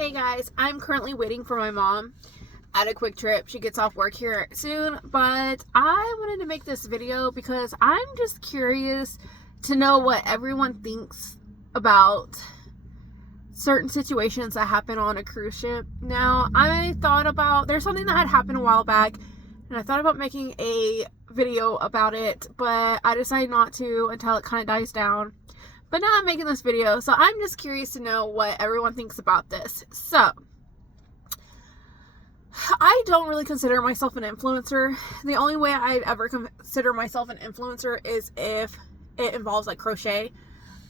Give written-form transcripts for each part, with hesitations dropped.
Hey guys, I'm currently waiting for my mom at a quick trip. She gets off work here soon, but I wanted to make this video because I'm just curious to know what everyone thinks about certain situations that happen on a cruise ship. Now, there's something that had happened a while back, and I thought about making a video about it, but I decided not to until it kind of dies down. But now I'm making this video, so I'm just curious to know what everyone thinks about this. So, I don't really consider myself an influencer. The only way I'd ever consider myself an influencer is if it involves like crochet,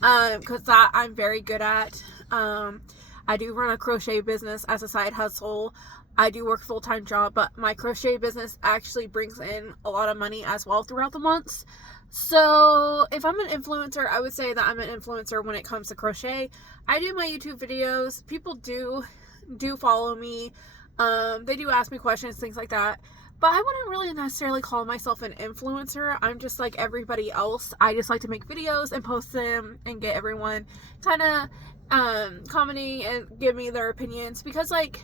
because that I'm very good at. I do run a crochet business as a side hustle. I do work a full-time job, but my crochet business actually brings in a lot of money as well throughout the months. So if I'm an influencer, I would say that I'm an influencer when it comes to crochet. I do my YouTube videos. People do follow me. They do ask me questions, things like that. But I wouldn't really necessarily call myself an influencer. I'm just like everybody else. I just like to make videos and post them and get everyone kind of commenting and give me their opinions. Because like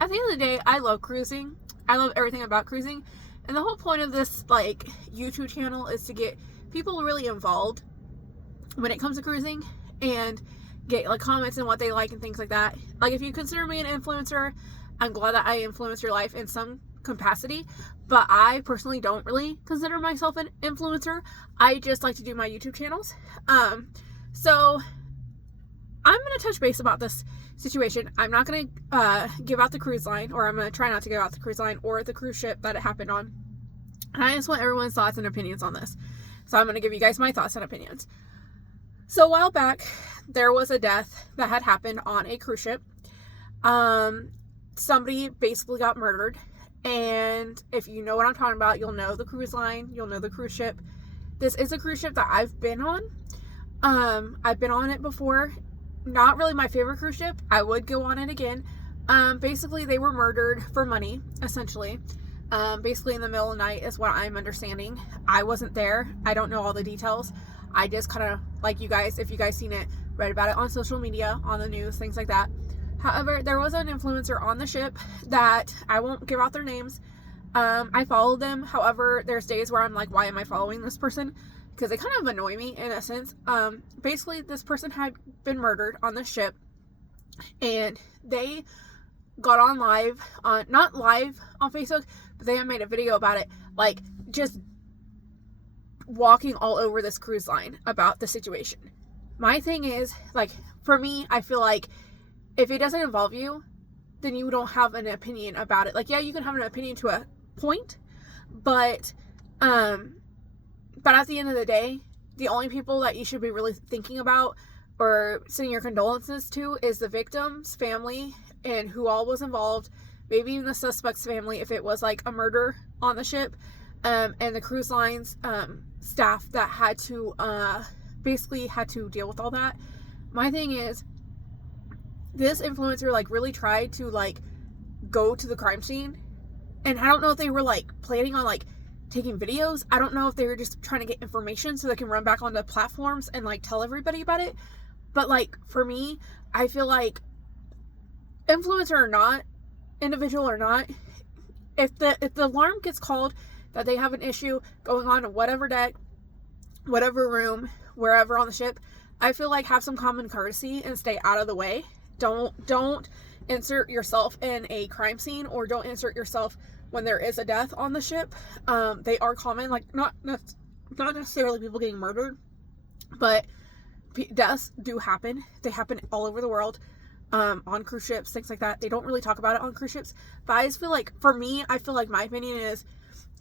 at the end of the day, I love cruising. I love everything about cruising. And the whole point of this like YouTube channel is to get people really involved when it comes to cruising and get like comments and what they like and things like that. Like if you consider me an influencer, I'm glad that I influence your life in some capacity, but I personally don't really consider myself an influencer. I just like to do my YouTube channels. So I'm going to touch base about this situation. I'm not going to give out the cruise line, or I'm going to try not to give out the cruise line or the cruise ship that it happened on. And I just want everyone's thoughts and opinions on this. So I'm going to give you guys my thoughts and opinions. So a while back, there was a death that had happened on a cruise ship. Somebody basically got murdered. And if you know what I'm talking about, you'll know the cruise line, you'll know the cruise ship. This is a cruise ship that I've been on. I've been on it before. Not really my favorite cruise ship. I would go on it again. Basically, they were murdered for money, essentially. Basically in the middle of the night is what I'm understanding. I wasn't there. I don't know all the details. I just kind of, like you guys, if you guys seen it, read about it on social media, on the news, things like that. However, there was an influencer on the ship that I won't give out their names. I followed them. However, there's days where I'm like, why am I following this person? Because they kind of annoy me in a sense. Basically, this person had been murdered on the ship, and they got on live, not live on Facebook, but they had made a video about it, like just walking all over this cruise line about the situation. My thing is, like, for me, I feel like if it doesn't involve you, then you don't have an opinion about it. Like, yeah, you can have an opinion to a point, but at the end of the day, the only people that you should be really thinking about or sending your condolences to is the victim's family and who all was involved, maybe even the suspect's family if it was like a murder on the ship, and the cruise line's staff that had to basically had to deal with all that. My thing is, this influencer like really tried to like go to the crime scene, and I don't know if they were like planning on like taking videos. I don't know if they were just trying to get information so they can run back onto platforms and like tell everybody about it. But like for me, I feel like influencer or not, individual or not, if the alarm gets called that they have an issue going on in whatever deck, whatever room, wherever on the ship, I feel like have some common courtesy and stay out of the way. Don't insert yourself in a crime scene, or don't insert yourself when there is a death on the ship. They are common, like not necessarily people getting murdered, but deaths do happen. They happen all over the world, on cruise ships, things like that. They don't really talk about it on cruise ships, but I just feel like, for me, I feel like my opinion is,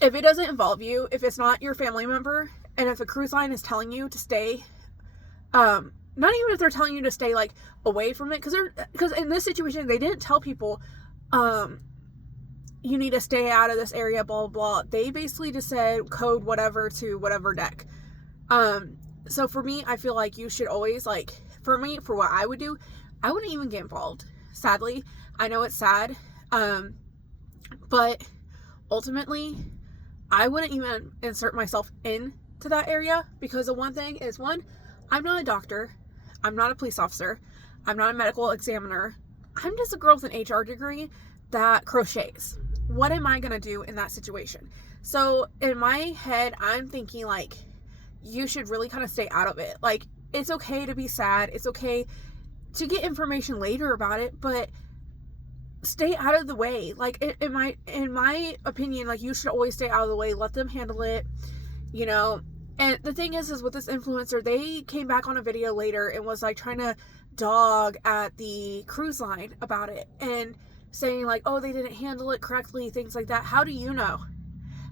if it doesn't involve you, if it's not your family member, and if a cruise line is telling you to stay, not even if they're telling you to stay like away from it, because in this situation they didn't tell people you need to stay out of this area, blah blah blah. They basically just said code whatever to whatever deck. So for me, I feel like you should always, like, for me, for what I would do, I wouldn't even get involved. Sadly, I know it's sad, but ultimately I wouldn't even insert myself into that area, because the one thing is, one, I'm not a doctor, I'm not a police officer, I'm not a medical examiner, I'm just a girl with an HR degree that crochets. What am I going to do in that situation? So in my head, I'm thinking like, you should really kind of stay out of it. Like, it's okay to be sad. It's okay to get information later about it, but stay out of the way. Like, in my opinion, like, you should always stay out of the way. Let them handle it, you know. And the thing is with this influencer, they came back on a video later and was like trying to dog at the cruise line about it and saying like, oh, they didn't handle it correctly, things like that. How do you know?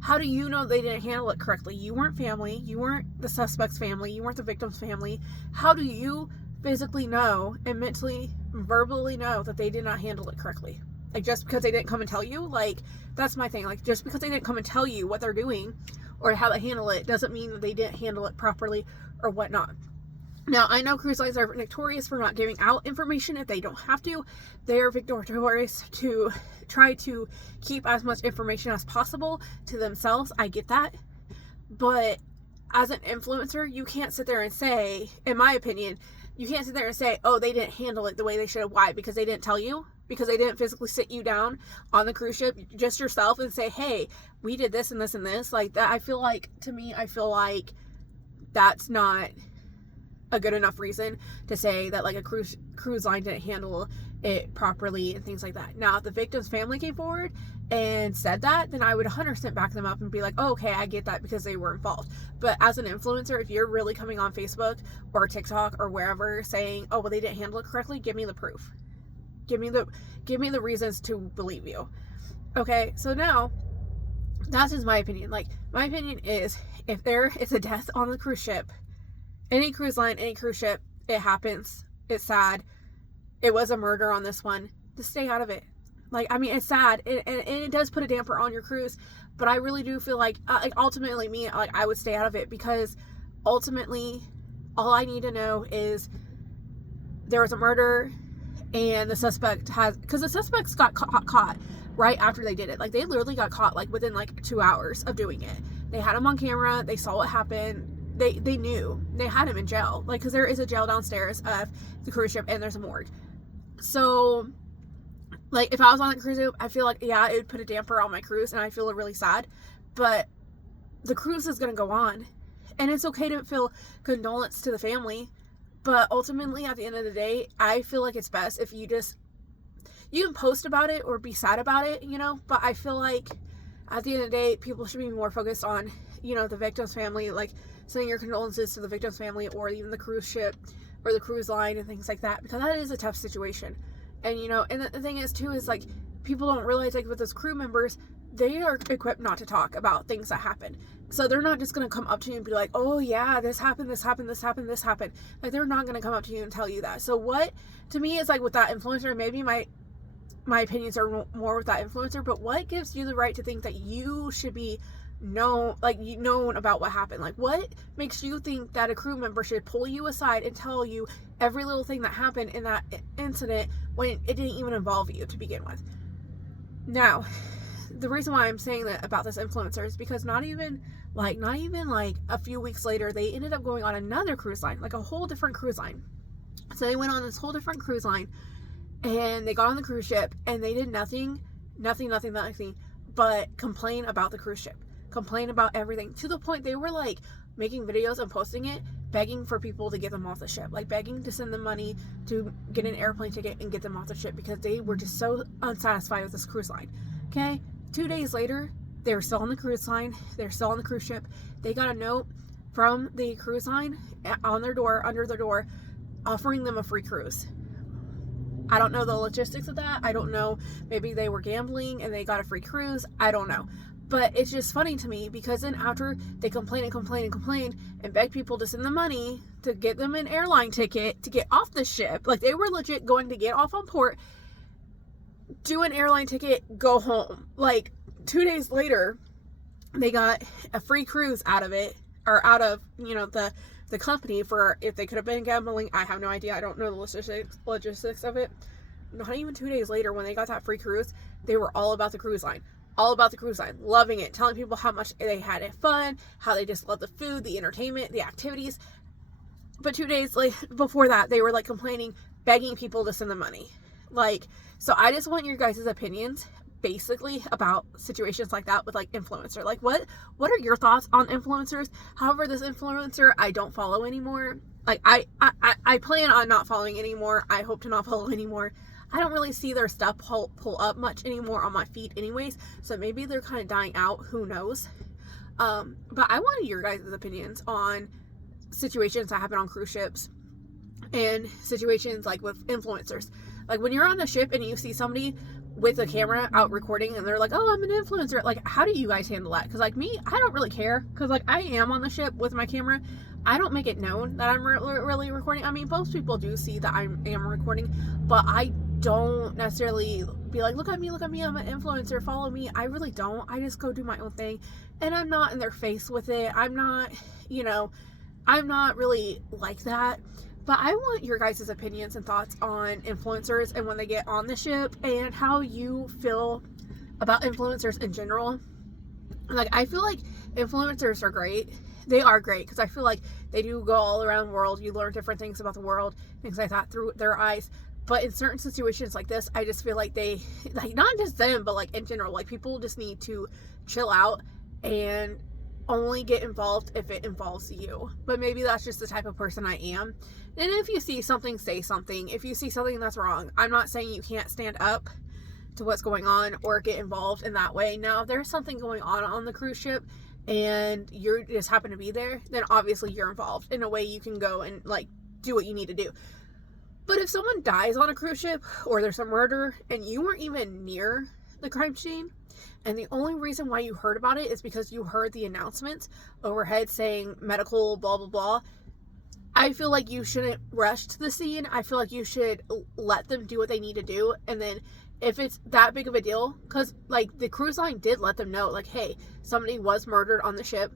How do you know they didn't handle it correctly? You weren't family. You weren't the suspect's family. You weren't the victim's family. How do you physically know and mentally, verbally know that they did not handle it correctly? Like, just because they didn't come and tell you? Like, that's my thing. Like, just because they didn't come and tell you what they're doing or how they handle it doesn't mean that they didn't handle it properly or whatnot. Now, I know cruise lines are notorious for not giving out information if they don't have to. They are victorious to try to keep as much information as possible to themselves. I get that. But as an influencer, you can't sit there and say, in my opinion, you can't sit there and say, oh, they didn't handle it the way they should have. Why? Because they didn't tell you? Because they didn't physically sit you down on the cruise ship, just yourself, and say, hey, we did this and this and this. Like, that, I feel like that's not a good enough reason to say that like a cruise line didn't handle it properly and things like that. Now, if the victim's family came forward and said that, then I would 100% back them up and be like, oh, okay, I get that because they were involved. But as an influencer, if you're really coming on Facebook or TikTok or wherever saying, oh, well, they didn't handle it correctly, give me the proof. Give me the reasons to believe you. Okay, so now that's just my opinion. Like, my opinion is, if there is a death on the cruise ship, any cruise line, any cruise ship, it happens. It's sad. It was a murder on this one. Just stay out of it. Like, I mean, it's sad, and it does put a damper on your cruise, but I really do feel like ultimately me, like, I would stay out of it, because ultimately all I need to know is there was a murder and the suspect because the suspects got caught right after they did it. Like, they literally got caught like within like 2 hours of doing it. They had him on camera. They saw what happened. They knew. They had him in jail. Like, because there is a jail downstairs of the cruise ship and there's a morgue. So, like, if I was on the cruise ship, I feel like, yeah, it would put a damper on my cruise and I feel really sad. But the cruise is going to go on. And it's okay to feel condolence to the family. But ultimately, at the end of the day, I feel like it's best if you can post about it or be sad about it, you know? But I feel like at the end of the day, people should be more focused on, you know, the victim's family, like sending your condolences to the victim's family, or even the cruise ship or the cruise line and things like that, because that is a tough situation. And, you know, and the thing is too, is like, people don't realize, like, with those crew members, they are equipped not to talk about things that happen. So they're not just going to come up to you and be like, oh yeah, this happened, this happened, this happened, this happened. Like, they're not going to come up to you and tell you that. So what, to me, is like, with that influencer, maybe my opinions are more with that influencer, but what gives you the right to think that you should be known about what happened? Like, what makes you think that a crew member should pull you aside and tell you every little thing that happened in that incident when it didn't even involve you to begin with? Now, the reason why I'm saying that about this influencer is because not even like a few weeks later, they ended up going on another cruise line, like a whole different cruise line. So they went on this whole different cruise line, and they got on the cruise ship, and they did nothing but complain about the cruise ship, complain about everything, to the point they were like making videos and posting it, begging for people to get them off the ship, like begging to send them money to get an airplane ticket and get them off the ship, because they were just so unsatisfied with this cruise line. Okay, 2 days later, they were still on the cruise line. They're still on the cruise ship. They got a note from the cruise line on their door, under their door, offering them a free cruise. I don't know the logistics of that. I don't know. Maybe they were gambling and they got a free cruise. I don't know. But it's just funny to me, because then after they complained and begged people to send them money to get them an airline ticket to get off the ship, like, they were legit going to get off on port, do an airline ticket, go home. Like, 2 days later, they got a free cruise out of it, or out of, you know, the company, for if they could have been gambling. I have no idea. I don't know the logistics of it. Not even 2 days later, when they got that free cruise, they were all about the cruise line. All about the cruise line. Loving it. Telling people how much they had it fun, how they just loved the food, the entertainment, the activities. But 2 days before that, they were like complaining, begging people to send them money. Like, so I just want your guys' opinions basically about situations like that with like influencer. Like, what are your thoughts on influencers? However, this influencer I don't follow anymore. Like, I plan on not following anymore. I hope to not follow anymore. I don't really see their stuff pull up much anymore on my feed anyways, so maybe they're kind of dying out, who knows. But I wanted your guys' opinions on situations that happen on cruise ships and situations like with influencers. Like, when you're on the ship and you see somebody with a camera out recording and they're like, oh, I'm an influencer, like, how do you guys handle that? Because like me, I don't really care, because like I am on the ship with my camera. I don't make it known that I'm really recording. I mean, most people do see that I am recording, but I don't necessarily be like, look at me, I'm an influencer, follow me. I really don't. I just go do my own thing, and I'm not in their face with it. I'm not, I'm not really like that. But I want your guys' opinions and thoughts on influencers and when they get on the ship, and how you feel about influencers in general. Like, I feel like influencers are great. They are great, because I feel like they do go all around the world. You learn different things about the world, things like that, through their eyes. But in certain situations like this, I just feel like they, like, not just them, but like in general, like, people just need to chill out and only get involved if it involves you. But maybe that's just the type of person I am. And if you see something, say something. If you see something that's wrong, I'm not saying you can't stand up to what's going on or get involved in that way. Now, if there's something going on the cruise ship and you just happen to be there, then obviously you're involved in a way. You can go and like do what you need to do. But if someone dies on a cruise ship, or there's a murder and you weren't even near the crime scene, and the only reason why you heard about it is because you heard the announcements overhead saying medical blah blah blah, I feel like you shouldn't rush to the scene. I feel like you should let them do what they need to do. And then if it's that big of a deal, because like the cruise line did let them know, like, hey, somebody was murdered on the ship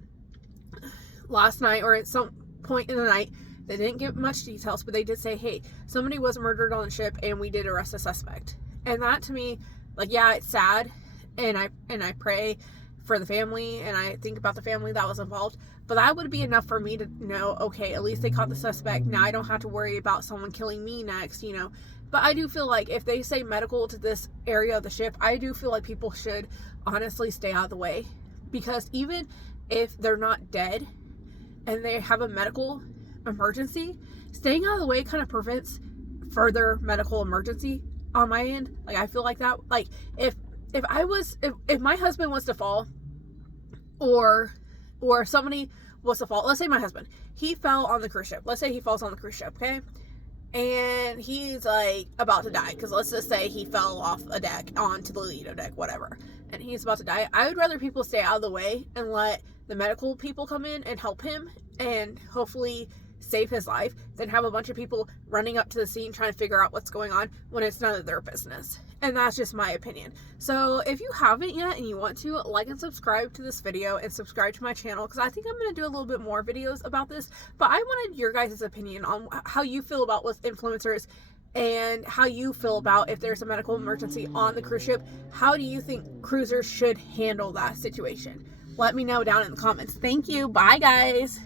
last night, or at some point in the night. They didn't give much details, but they did say, hey, somebody was murdered on the ship and we did arrest a suspect. And that, to me, like, yeah, it's sad, and I pray for the family, and I think about the family that was involved, but that would be enough for me to know, okay, at least they caught the suspect. Now I don't have to worry about someone killing me next, But I do feel like if they say medical to this area of the ship, I do feel like people should honestly stay out of the way, because even if they're not dead and they have a medical emergency, staying out of the way kind of prevents further medical emergency on my end. Like, I feel like that, like, if my husband was to fall, or somebody was to fall, let's say my husband, he fell on the cruise ship, let's say he falls on the cruise ship, okay, and he's like about to die, because let's just say he fell off a deck onto the Lido deck, whatever, and he's about to die, I would rather people stay out of the way and let the medical people come in and help him and hopefully save his life, than have a bunch of people running up to the scene trying to figure out what's going on when it's none of their business. And that's just my opinion. So if you haven't yet and you want to, like and subscribe to this video and subscribe to my channel, because I think I'm going to do a little bit more videos about this. But I wanted your guys' opinion on how you feel about with influencers, and how you feel about if there's a medical emergency on the cruise ship. How do you think cruisers should handle that situation? Let me know down in the comments. Thank you. Bye, guys.